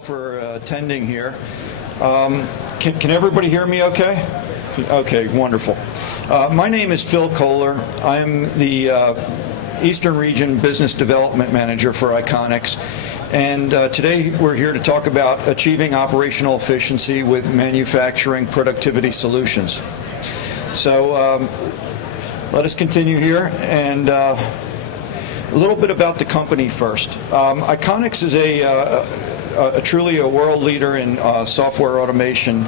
for attending here. Can everybody hear me okay? Okay, wonderful. My name is Phil Koeher. I'm the Eastern Region Business Development Manager for Iconics. And today we're here to talk about achieving operational efficiency with manufacturing productivity solutions. So let us continue here, and a little bit about the company first. Iconics is truly a world leader in software automation.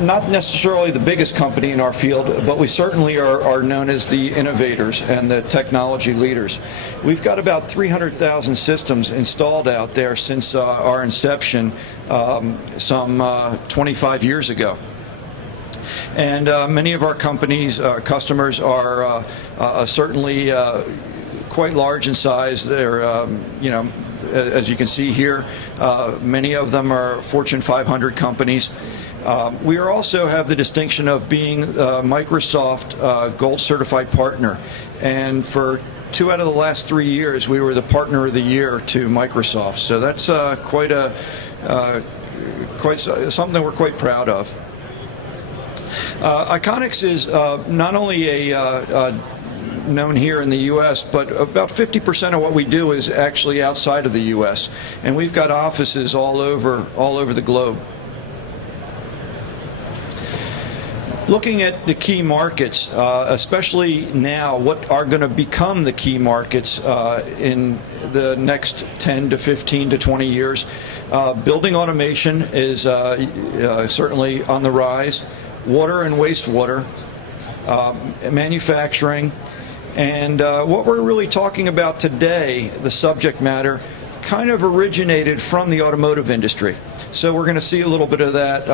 Not necessarily the biggest company in our field, but we certainly are known as the innovators and the technology leaders. We've got about 300,000 systems installed out there since our inception some 25 years ago. And many of our companies, customers are certainly quite large in size. They're, as you can see here, many of them are Fortune 500 companies. We also have the distinction of being Microsoft Gold Certified Partner, and for 2 out of the last 3 years we were the Partner of the Year to Microsoft. So that's quite something we're quite proud of. Iconics is not only known here in the U.S., but about 50% of what we do is actually outside of the U.S., and we've got offices all over the globe. Looking at the key markets, especially now, what are going to become the key markets in the next 10 to 15 to 20 years, building automation is certainly on the rise, water and wastewater, manufacturing, and what we're really talking about today, the subject matter, kind of originated from the automotive industry. So we're going to see a little bit of that,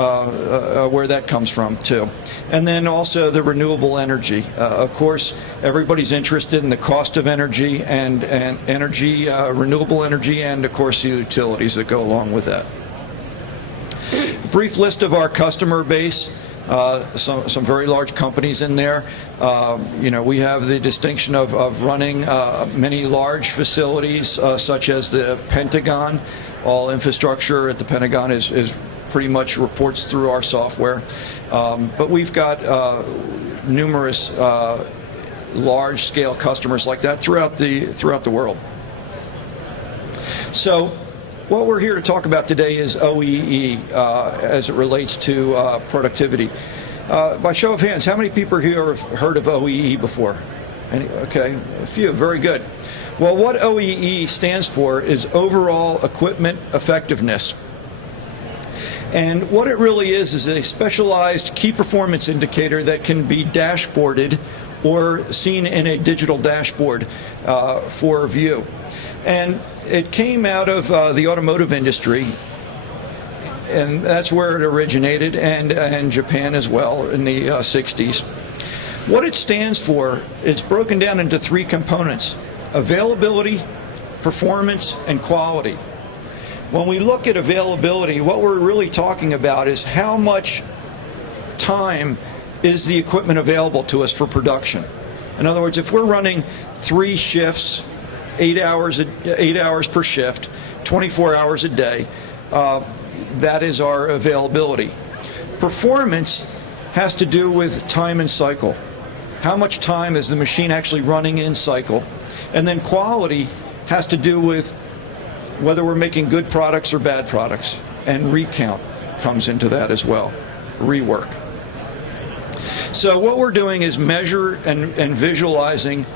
where that comes from too. And then also the renewable energy. Of course, everybody's interested in the cost of energy and energy, renewable energy, and of course the utilities that go along with that. Brief list of our customer base. Some very large companies in there. We have the distinction of running many large facilities, such as the Pentagon. All infrastructure at the Pentagon is pretty much reports through our software. But we've got numerous large-scale customers like that throughout the world. So what we're here to talk about today is OEE as it relates to productivity. By show of hands, how many people here have heard of OEE before? Okay, a few, very good. Well, what OEE stands for is Overall Equipment Effectiveness. And what it really is a specialized key performance indicator that can be dashboarded or seen in a digital dashboard for view. And it came out of the automotive industry, and that's where it originated, and Japan as well in the 60s. What it stands for, it's broken down into 3 components: availability, performance, and quality. When we look at availability, what we're really talking about is how much time is the equipment available to us for production. In other words, if we're running 3 shifts, 8 hours per shift, 24 hours a day, that is our availability. Performance has to do with time and cycle. How much time is the machine actually running in cycle? And then quality has to do with whether we're making good products or bad products. And recount comes into that as well, rework. So what we're doing is measure and visualizing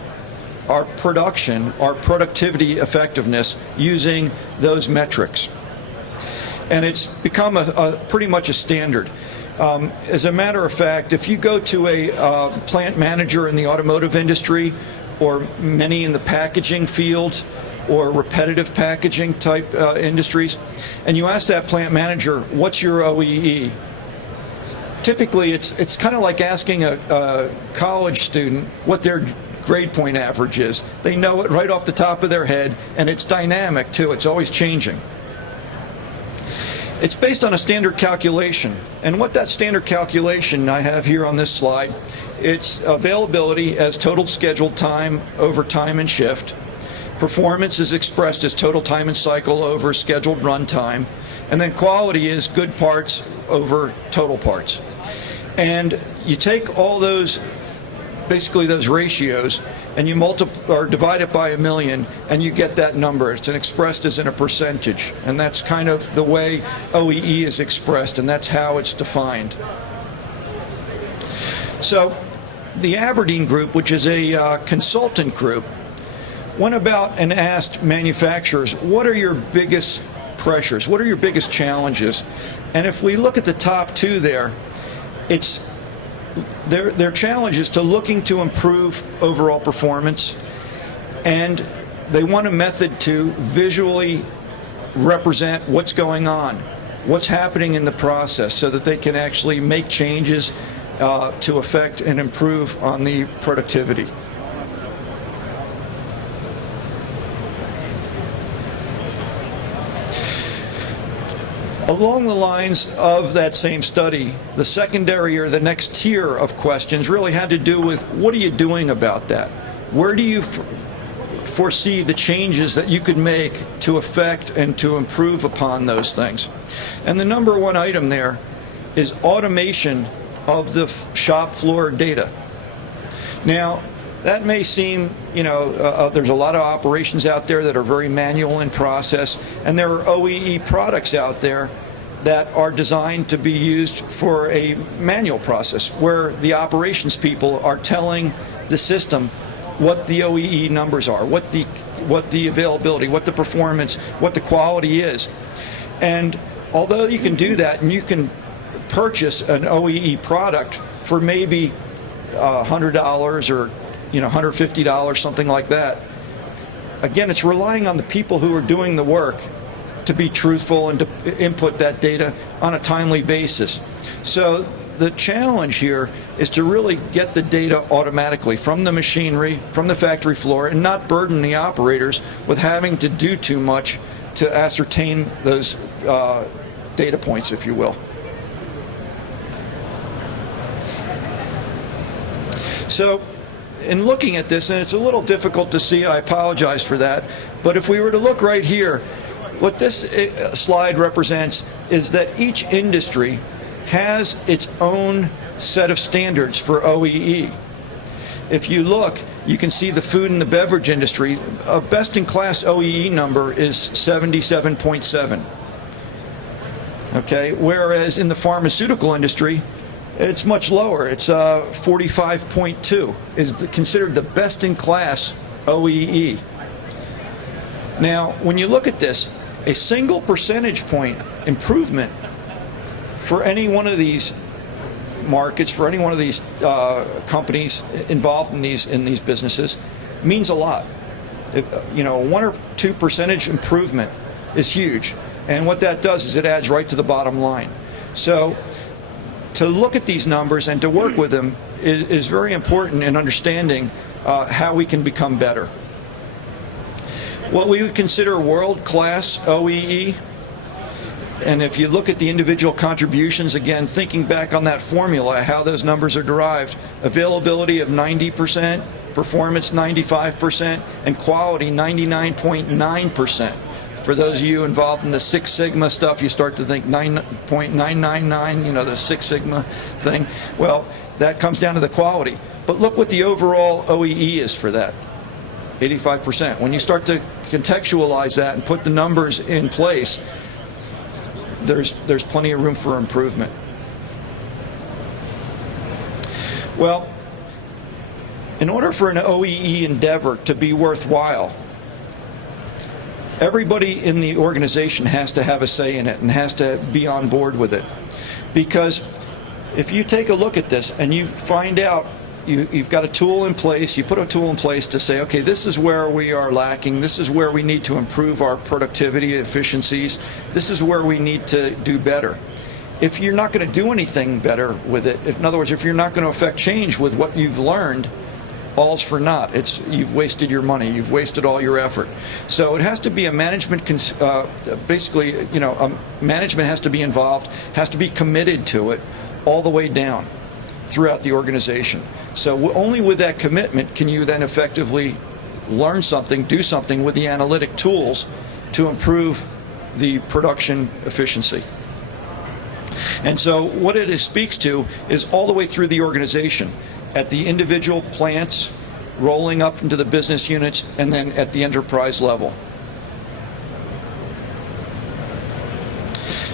our production, our productivity effectiveness using those metrics. And it's become pretty much a standard. As a matter of fact, if you go to a plant manager in the automotive industry, or many in the packaging field, or repetitive packaging type industries, and you ask that plant manager, what's your OEE? Typically, it's kind of like asking a college student what their grade point average is. They know it right off the top of their head, and it's dynamic too. It's always changing. It's based on a standard calculation, and what that standard calculation I have here on this slide, it's availability as total scheduled time over time and shift, Performance is expressed as total time and cycle over scheduled runtime. And then quality is good parts over total parts. And you take all those, basically those ratios, and you multiply or divide it by 1,000,000, and you get that number. It's expressed as in a percentage, and that's kind of the way OEE is expressed, and that's how it's defined. So the Aberdeen Group, which is a consultant group, went about and asked manufacturers, what are your biggest pressures? What are your biggest challenges? And if we look at the top two there, it's their challenge is to looking to improve overall performance, and they want a method to visually represent what's going on, what's happening in the process, so that they can actually make changes to affect and improve on the productivity. Along the lines of that same study, the secondary or the next tier of questions really had to do with what are you doing about that? Where do you foresee the changes that you could make to affect and to improve upon those things? And the number one item there is automation of the shop floor data. Now, that may seem, there's a lot of operations out there that are very manual in process, and there are OEE products out there that are designed to be used for a manual process, where the operations people are telling the system what the OEE numbers are, what the availability, what the performance, what the quality is. And although you can do that, and you can purchase an OEE product for maybe $100 or $150, something like that. Again, it's relying on the people who are doing the work to be truthful and to input that data on a timely basis. So the challenge here is to really get the data automatically from the machinery, from the factory floor, and not burden the operators with having to do too much to ascertain those data points, if you will. So in looking at this, and it's a little difficult to see, I apologize for that, but if we were to look right here, what this slide represents is that each industry has its own set of standards for OEE. If you look, you can see the food and the beverage industry, a best-in-class OEE number is 77.7. Okay, whereas in the pharmaceutical industry, it's much lower. It's 45.2 is considered the best-in-class OEE. Now, when you look at this, a single percentage point improvement for any one of these markets, for any one of these companies involved in these businesses, means a lot. 1 or 2 percentage improvement is huge, and what that does is it adds right to the bottom line. So to look at these numbers and to work with them is very important in understanding how we can become better. What we would consider world-class OEE, and if you look at the individual contributions, again, thinking back on that formula, how those numbers are derived, availability of 90%, performance 95%, and quality 99.9%. For those of you involved in the Six Sigma stuff, you start to think 9.999, the Six Sigma thing. Well, that comes down to the quality. But look what the overall OEE is for that, 85%. When you start to contextualize that and put the numbers in place, there's plenty of room for improvement. Well, in order for an OEE endeavor to be worthwhile, everybody in the organization has to have a say in it and has to be on board with it. Because if you take a look at this and you find out you've got a tool in place, you put a tool in place to say, okay, this is where we are lacking, this is where we need to improve our productivity efficiencies, this is where we need to do better. If you're not going to do anything better with it, in other words, if you're not going to affect change with what you've learned, all's for naught. You've wasted your money, you've wasted all your effort. So it has to be a management, management has to be involved, has to be committed to it all the way down throughout the organization. So only with that commitment can you then effectively learn something, do something with the analytic tools to improve the production efficiency. And so what it speaks to is all the way through the organization, at the individual plants, rolling up into the business units, and then at the enterprise level.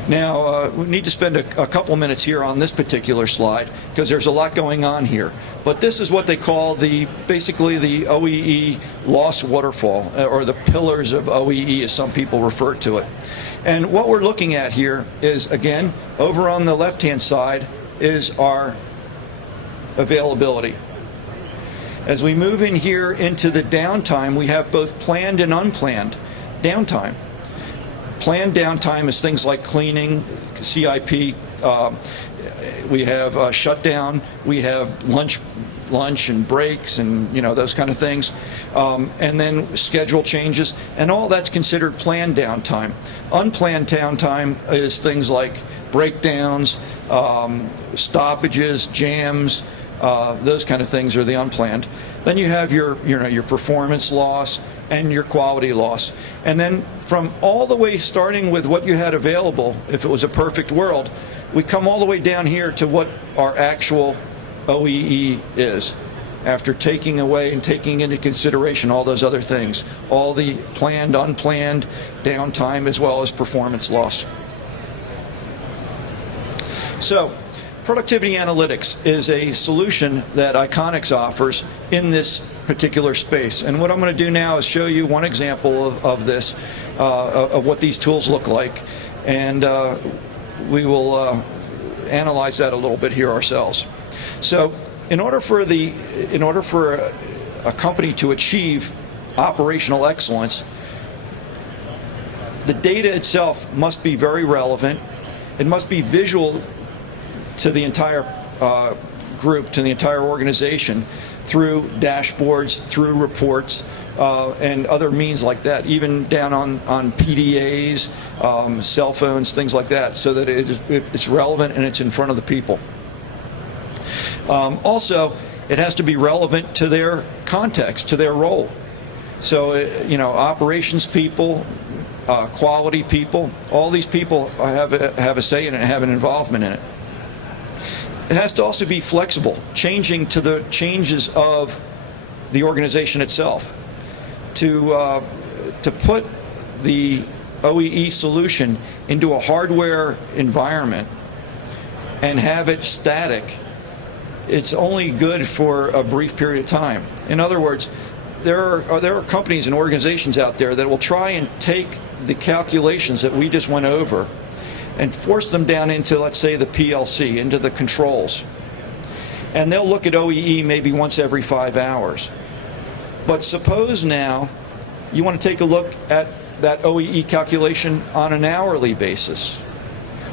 Now, we need to spend a couple minutes here on this particular slide because there's a lot going on here. But this is what they call basically the OEE loss waterfall, or the pillars of OEE as some people refer to it. And what we're looking at here is, again, over on the left-hand side is our availability. As we move in here into the downtime, we have both planned and unplanned downtime. Planned downtime is things like cleaning, CIP, we have shutdown, we have lunch and breaks, and those kind of things, and then schedule changes, and all that's considered planned downtime. Unplanned downtime is things like breakdowns, stoppages, jams, those kind of things are the unplanned. Then you have your performance loss and your quality loss. And then from all the way starting with what you had available, if it was a perfect world, we come all the way down here to what our actual OEE is, after taking away and taking into consideration all those other things, all the planned, unplanned downtime, as well as performance loss. So, productivity analytics is a solution that Iconix offers in this particular space. And what I'm going to do now is show you one example of this, of what these tools look like. And we will analyze that a little bit here ourselves. So in order for a company to achieve operational excellence, the data itself must be very relevant. It must be visual to the entire group, to the entire organization, through dashboards, through reports, and other means like that, even down on PDAs, cell phones, things like that, so that it's relevant and it's in front of the people. Also, it has to be relevant to their context, to their role. So, operations people, quality people, all these people have a say in it and have an involvement in it. It has to also be flexible, changing to the changes of the organization itself. To put the OEE solution into a hardware environment and have it static, it's only good for a brief period of time. In other words, there are companies and organizations out there that will try and take the calculations that we just went over and force them down into, let's say, the PLC, into the controls. And they'll look at OEE maybe once every 5 hours. But suppose now you want to take a look at that OEE calculation on an hourly basis.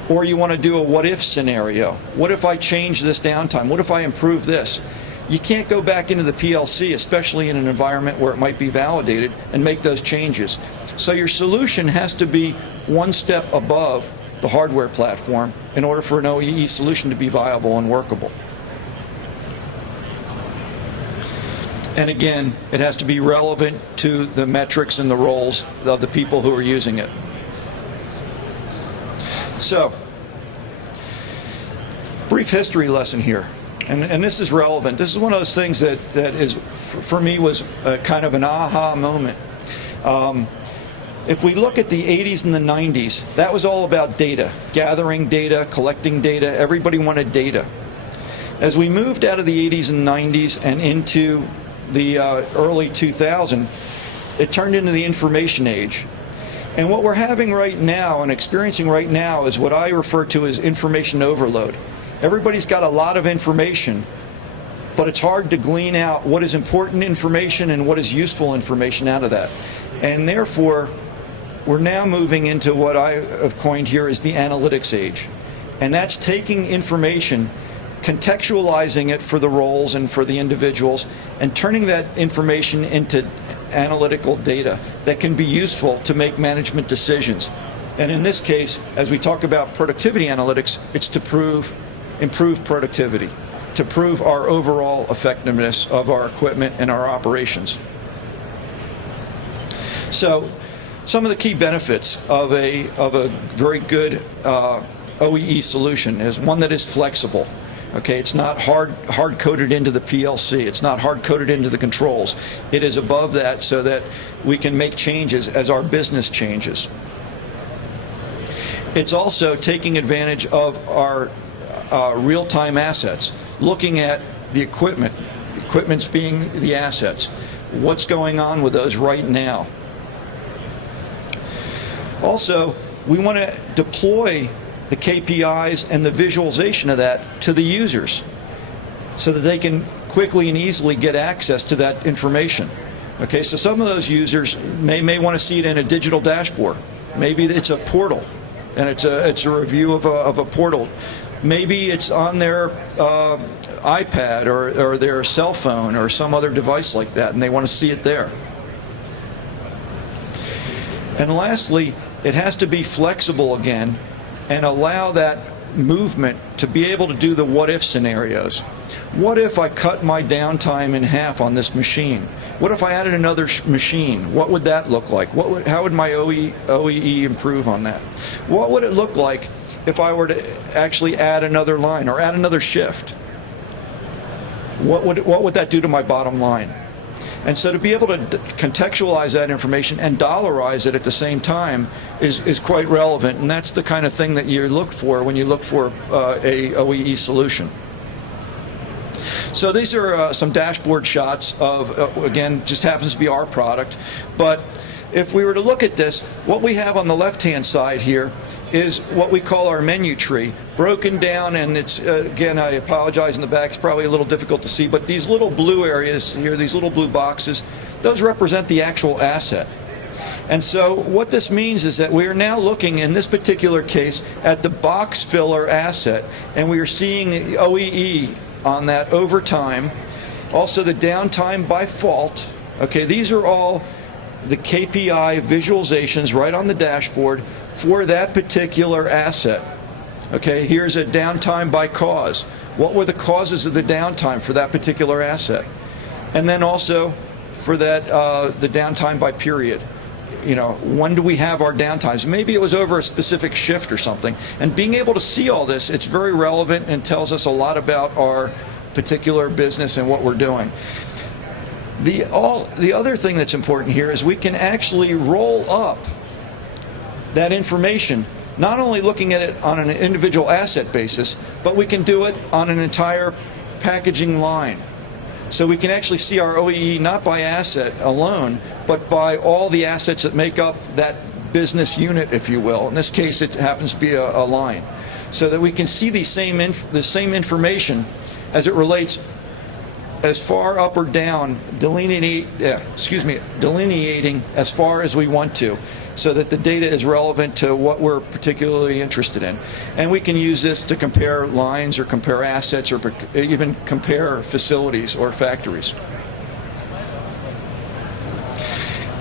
Or you want to do a what-if scenario. What if I change this downtime? What if I improve this? You can't go back into the PLC, especially in an environment where it might be validated, and make those changes. So your solution has to be one step above the hardware platform in order for an OEE solution to be viable and workable. And again, it has to be relevant to the metrics and the roles of the people who are using it. So, brief history lesson here. And this is relevant. This is one of those things that is, for me, was kind of an aha moment. If we look at the 80s and the 90s, that was all about data, gathering data, collecting data. Everybody wanted data. As we moved out of the 80s and 90s and into the early 2000s, it turned into the information age. And what we're having right now and experiencing right now is what I refer to as information overload. Everybody's got a lot of information, but it's hard to glean out what is important information and what is useful information out of that. And therefore, we're now moving into what I have coined here as the analytics age. And that's taking information, contextualizing it for the roles and for the individuals, and turning that information into analytical data that can be useful to make management decisions. And in this case, as we talk about productivity analytics, it's to improve productivity, to prove our overall effectiveness of our equipment and our operations. So some of the key benefits of a very good OEE solution is one that is flexible. Okay, it's not hard-coded into the PLC. It's not hard-coded into the controls. It is above that so that we can make changes as our business changes. It's also taking advantage of our real-time assets, looking at the equipment's being the assets. What's going on with those right now? Also, we want to deploy the KPIs and the visualization of that to the users so that they can quickly and easily get access to that information. Okay, so some of those users may want to see it in a digital dashboard. Maybe it's a portal, and it's a review of a portal. Maybe it's on their iPad or their cell phone or some other device like that, and they want to see it there. And lastly, it has to be flexible again and allow that movement to be able to do the what-if scenarios. What if I cut my downtime in half on this machine? What if I added another machine? What would that look like? How would my OEE improve on that? What would it look like if I were to actually add another line or add another shift? What would that do to my bottom line? And so to be able to contextualize that information and dollarize it at the same time is quite relevant, and that's the kind of thing that you look for when you look for a OEE solution. So these are some dashboard shots of, again, just happens to be our product, but if we were to look at this, what we have on the left-hand side here is what we call our menu tree, broken down, and it's, again, I apologize in the back, it's probably a little difficult to see, but these little blue areas here, these little blue boxes, those represent the actual asset. And so what this means is that we are now looking, in this particular case, at the box filler asset, and we are seeing the OEE on that over time, also the downtime by fault. Okay, these are all the KPI visualizations right on the dashboard for that particular asset. Okay, here's a downtime by cause. What were the causes of the downtime for that particular asset? And then also for that the downtime by period. You know, when do we have our downtimes? Maybe it was over a specific shift or something. And being able to see all this, it's very relevant and tells us a lot about our particular business and what we're doing. The other thing that's important here is we can actually roll up that information, not only looking at it on an individual asset basis, but we can do it on an entire packaging line. So we can actually see our OEE not by asset alone, but by all the assets that make up that business unit, if you will. In this case, it happens to be a line. So that we can see the same information as it relates as far up or down, delineating as far as we want to, so that the data is relevant to what we're particularly interested in. And we can use this to compare lines or compare assets or even compare facilities or factories.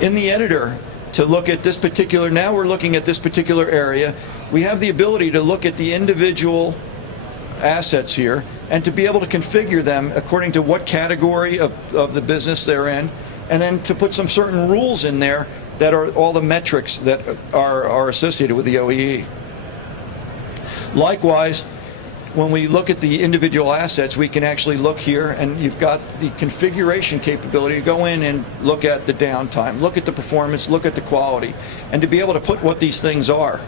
In the editor, to look at this particular, now we're looking at this particular area, we have the ability to look at the individual assets here and to be able to configure them according to what category of the business they're in, and then to put some certain rules in there that are all the metrics that are associated with the OEE. Likewise, when we look at the individual assets, we can actually look here, and you've got the configuration capability to go in and look at the downtime, look at the performance, look at the quality, and to be able to put what these things are.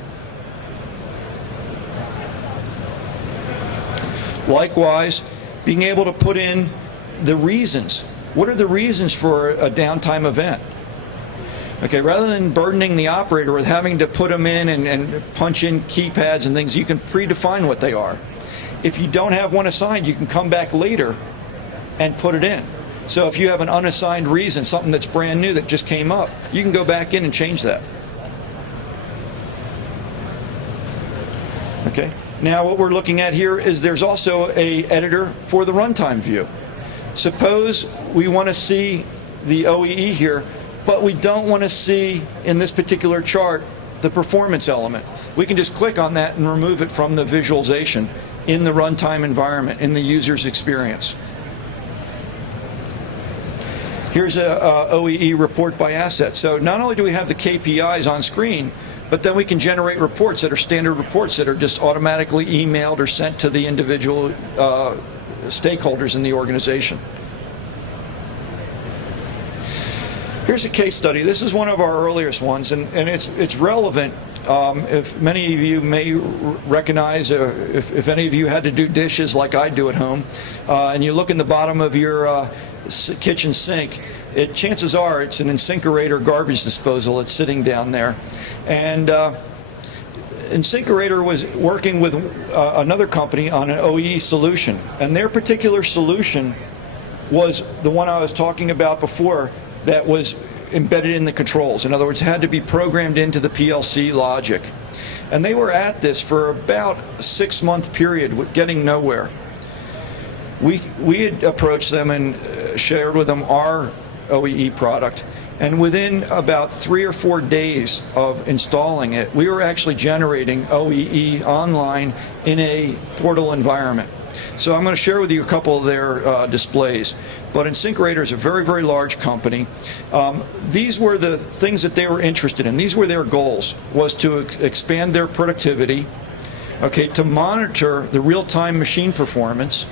Likewise, being able to put in the reasons. What are the reasons for a downtime event? Okay, rather than burdening the operator with having to put them in and punch in keypads and things, you can predefine what they are. If you don't have one assigned, you can come back later and put it in. So if you have an unassigned reason, something that's brand new that just came up, you can go back in and change that. Okay. Now what we're looking at here is there's also an editor for the runtime view. Suppose we want to see the OEE here, but we don't want to see in this particular chart the performance element. We can just click on that and remove it from the visualization in the runtime environment, in the user's experience. Here's a OEE report by asset. So not only do we have the KPIs on screen, but then we can generate reports that are standard reports that are just automatically emailed or sent to the individual stakeholders in the organization. Here's a case study. This is one of our earliest ones, and it's relevant. If many of you may recognize, if any of you had to do dishes like I do at home, and you look in the bottom of your kitchen sink, chances are it's an InSinkErator garbage disposal that's sitting down there. And InSinkErator was working with another company on an OEE solution, and their particular solution was the one I was talking about before, that was embedded in the controls. In other words, it had to be programmed into the PLC logic. And they were at this for about a 6-month period, with getting nowhere. We had approached them and shared with them our OEE product, and within about 3 or 4 days of installing it, we were actually generating OEE online in a portal environment. So I'm going to share with you a couple of their displays. But InSinkErator is a very, very large company. These were the things that they were interested in. These were their goals, was to expand their productivity, okay, to monitor the real-time machine performance,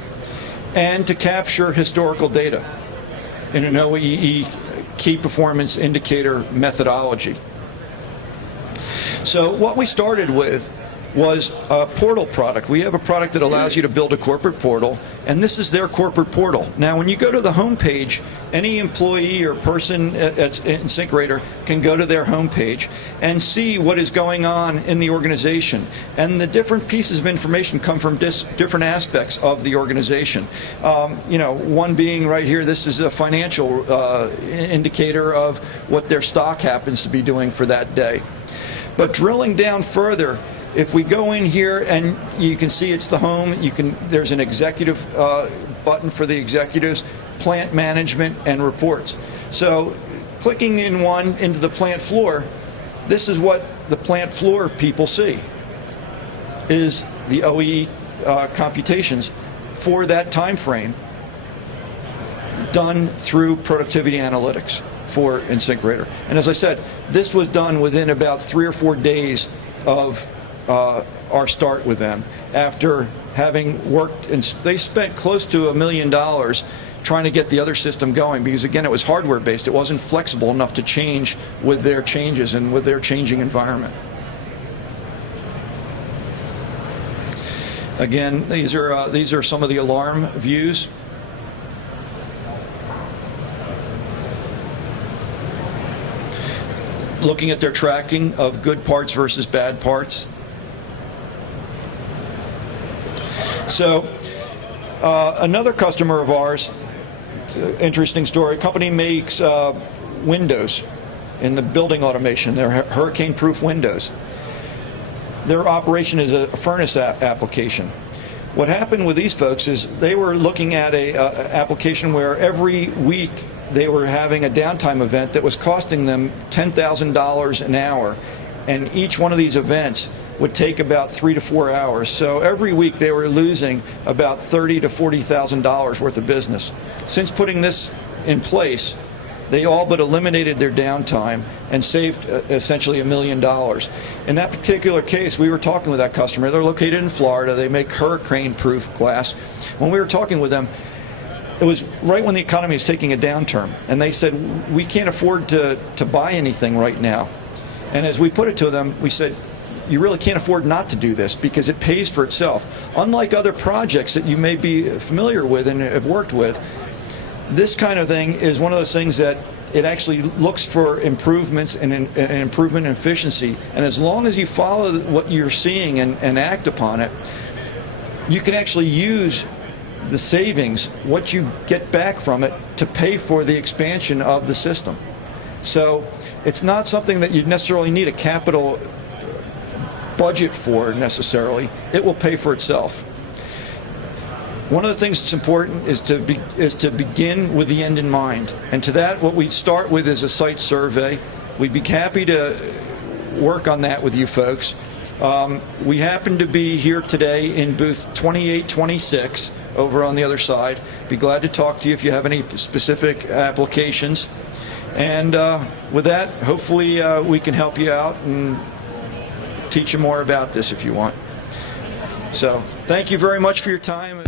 and to capture historical data in an OEE key performance indicator methodology. So what we started with was a portal product. We have a product that allows you to build a corporate portal, and this is their corporate portal. Now, when you go to the home page, any employee or person at InSinkErator can go to their home page and see what is going on in the organization. And the different pieces of information come from different aspects of the organization. You know, one being right here, this is a financial indicator of what their stock happens to be doing for that day. But drilling down further, if we go in here and you can see it's the home, there's an executive button for the executives, plant management, and reports. So clicking into the plant floor, this is what the plant floor people see, is the OEE computations for that time frame done through productivity analytics for InSinkErator. And as I said, this was done within about 3 or 4 days of our start with them, after having worked, and they spent close to $1 million trying to get the other system going, because again, it was hardware based. It wasn't flexible enough to change with their changes and with their changing environment. Again, these are some of the alarm views. Looking at their tracking of good parts versus bad parts. So another customer of ours, interesting story, a company makes windows in the building automation. They're hurricane-proof windows. Their operation is a furnace application. What happened with these folks is they were looking at a application where every week they were having a downtime event that was costing them $10,000 an hour, and each one of these events would take about 3 to 4 hours. So every week they were losing about $30,000 to $40,000 worth of business. Since putting this in place, they all but eliminated their downtime and saved essentially $1 million. In that particular case, we were talking with that customer. They're located in Florida. They make hurricane-proof glass. When we were talking with them, it was right when the economy was taking a downturn, and they said, we can't afford to buy anything right now. And as we put it to them, we said, you really can't afford not to do this, because it pays for itself. Unlike other projects that you may be familiar with and have worked with, this kind of thing is one of those things that it actually looks for improvements and an improvement in efficiency. And as long as you follow what you're seeing and act upon it, you can actually use the savings, what you get back from it, to pay for the expansion of the system. So it's not something that you necessarily need a capital budget for necessarily. It will pay for itself. One of the things that's important is to begin with the end in mind. And to that, what we start with is a site survey. We'd be happy to work on that with you folks. We happen to be here today in booth 2826, over on the other side. Be glad to talk to you if you have any specific applications. And with that, hopefully we can help you out and teach you more about this if you want. So thank you very much for your time.